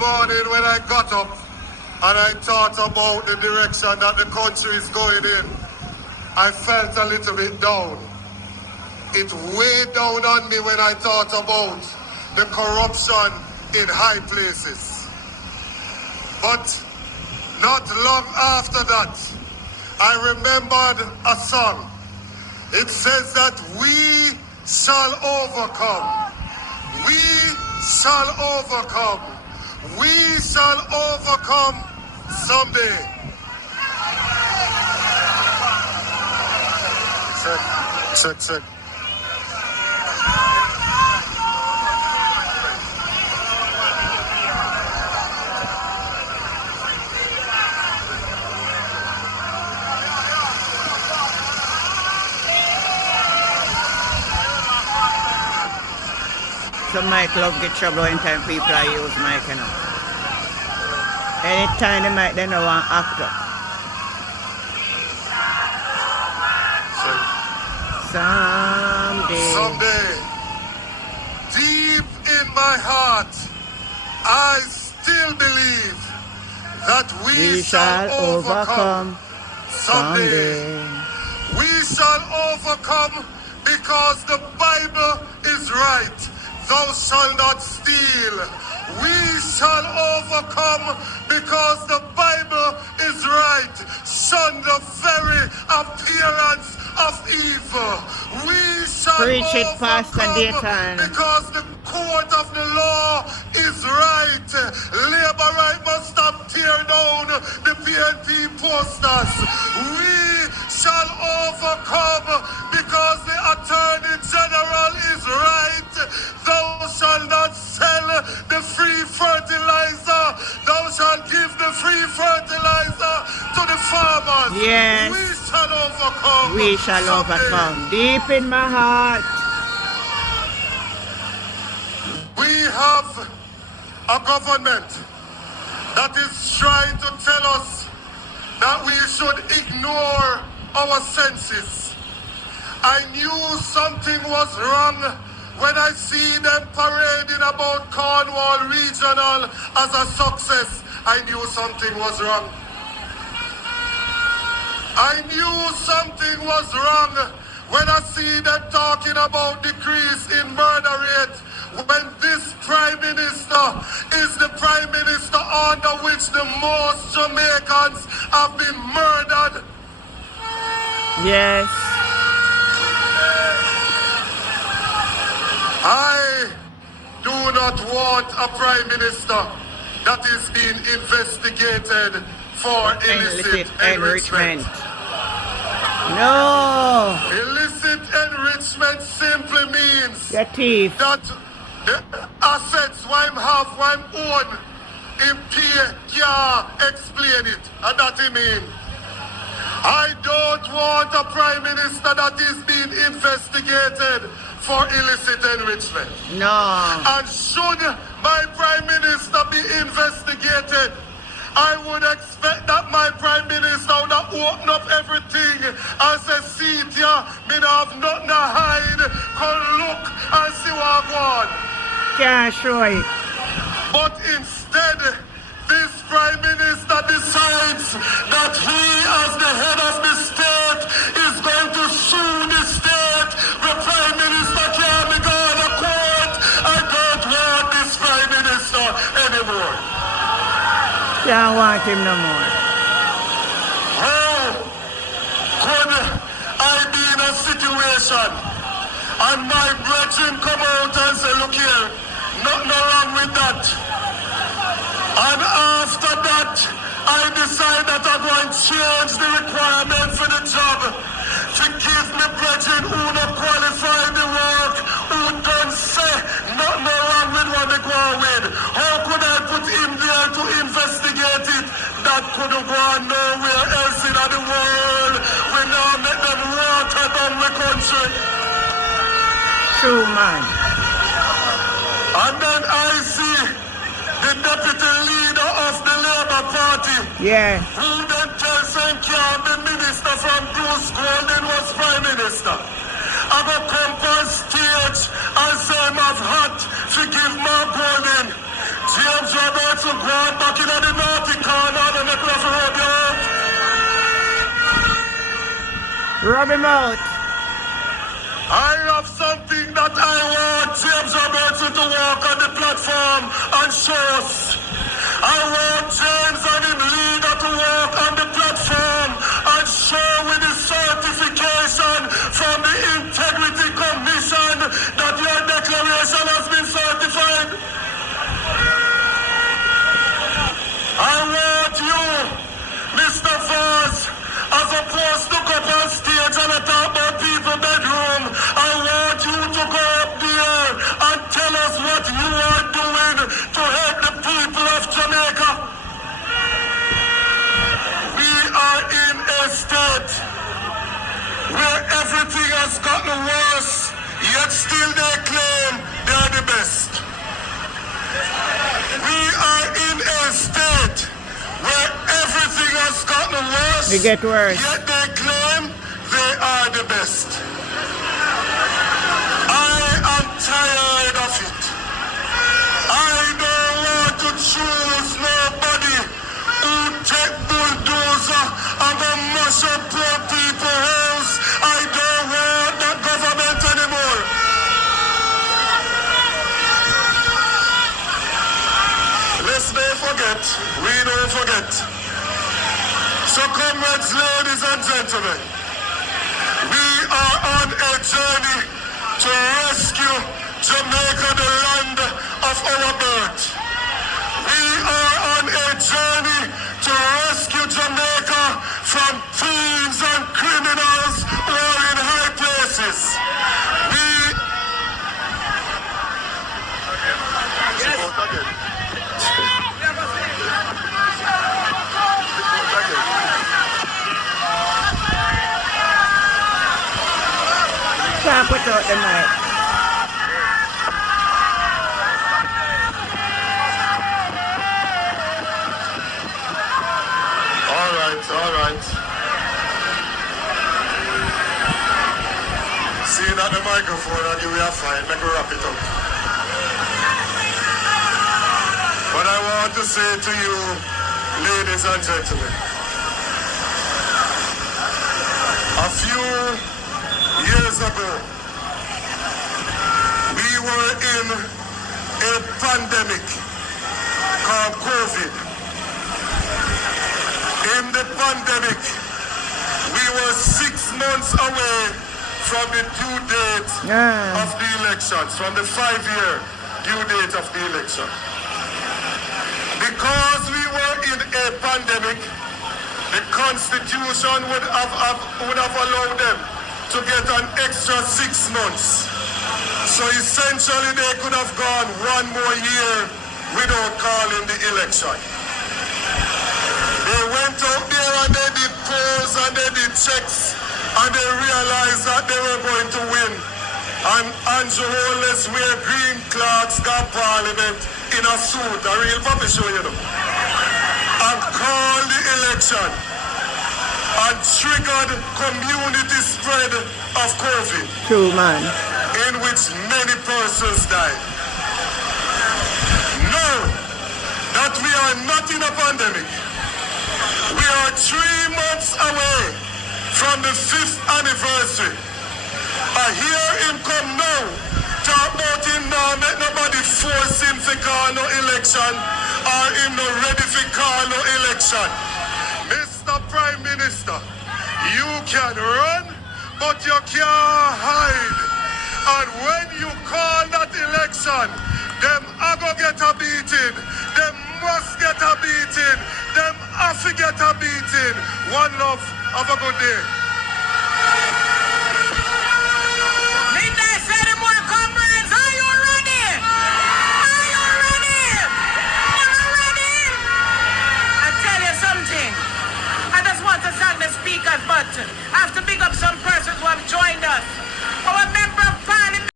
morning when I got up and I thought about the direction that the country is going in, I felt a little bit down. It weighed down on me when I thought about the corruption in high places. But not long after that, I remembered a song. It says that we shall overcome. We shall overcome. We shall overcome someday. Check. So mic love get trouble anytime people are use mic, you know. Anytime the mic, they know one actor. Someday, deep in my heart, I still believe that we shall overcome someday. We shall overcome because the Bible is right. Thou shalt not steal. We shall overcome because the Bible is right. Shun the very appearance of evil. We shall Preach it, overcome Pastor Dayton. because the court of the law is right. Labor right must stop tear down the PNP posters. We shall overcome because the Attorney General is right. Thou shalt not sell the free fertilizer. Thou shalt give the free fertilizer to the farmers. Yes. We shall overcome. We shall someday. overcome. Deep in my heart. We have a government that is trying to tell us that we should ignore our senses. I knew something was wrong when I see them parading about Cornwall Regional as a success. I knew something was wrong. I knew something was wrong when I see them talking about decrease in murder rate, when this Prime Minister is the Prime Minister under which the most Jamaicans have been murdered. Yes. I do not want a Prime Minister that is being investigated for illicit enrichment. No. Illicit enrichment simply means You're thief. that the assets I'm have, I'm own, him pay, can't explain it. And that he mean. I don't want a Prime Minister that is being investigated for illicit enrichment. No. And should my Prime Minister be investigated, I would expect that my Prime Minister would open up everything and say, see it here, me not have nothing to hide, come look and see what I want. Can't show it. But instead, this Prime Minister decides that he, as the head of the state, is going to sue the state. The Prime Minister can't be going to court. I don't want this Prime Minister anymore. Can't want him no more. How could I be in a situation and my brethren come out and say, look here, nothing wrong with that. And after that, I decide that I'm going to change the requirement for the job to give me brethren who don't qualify the work, who don't say nothing wrong with what they go with. How could I put him there to investigate it? That couldn't go on nowhere else in the world. We now make them water down the country. True, man. And then I see the deputy leader of the Labour Party, Yeah. who then tells him the minister from Bruce Golden was Prime Minister. I go come on stage and say I'm hot to give Mark Golden James Robertson going back in the naughty corner and make love road out. Rub him out. I have something that I want James Robertson to walk on the platform and show us. I want James and him leader to walk on the platform and show with his certification from the Integrity Commission that your declaration has been certified. I want you, Mr. Vaz, as opposed to go up on stage and talk about people's bedroom, I want you to go up there and tell us what you are doing to help the people of Jamaica. We are in a state where everything has gotten worse, yet still they claim they are the best. We are in a state where everything has gotten worse, We get worse. yet they claim they are the best. I am tired of it. I don't want to choose nobody who take bulldozer and go mash up poor people's house. I don't want that government anymore. Let's not forget, we don't forget. So comrades, ladies and gentlemen, we are on a journey to rescue Jamaica, the land of our birth. We are on a journey to rescue Jamaica from thieves and criminals who are in high places. Can't put out the mic. All right. See that the microphone and you are fine, make me wrap it up. But I want to say to you, ladies and gentlemen, a few years ago, we were in a pandemic called COVID. In the pandemic, we were 6 months away from the due date of the elections, from the 5-year due date of the election. Because we were in a pandemic, the Constitution would have allowed them to get an extra 6 months. So essentially they could have gone 1 more year without calling the election. They went out there and they did polls and they did checks and they realized that they were going to win. And Andrew Holness wear green clothes, got parliament in a suit, a real puppy show, you know, and called the election and triggered community spread of COVID. True, man. In which many persons died. Now that we are not in a pandemic, we are 3 months away from the 5th anniversary. I hear him come now, talk about him now, make nobody force him to call no election, or him no ready to call no election. Mr. Prime Minister, you can run, but you can't hide. And when you call that election, them are gonna get a beating. Them must get a beating. Them have to get a beating. One love, have a good day.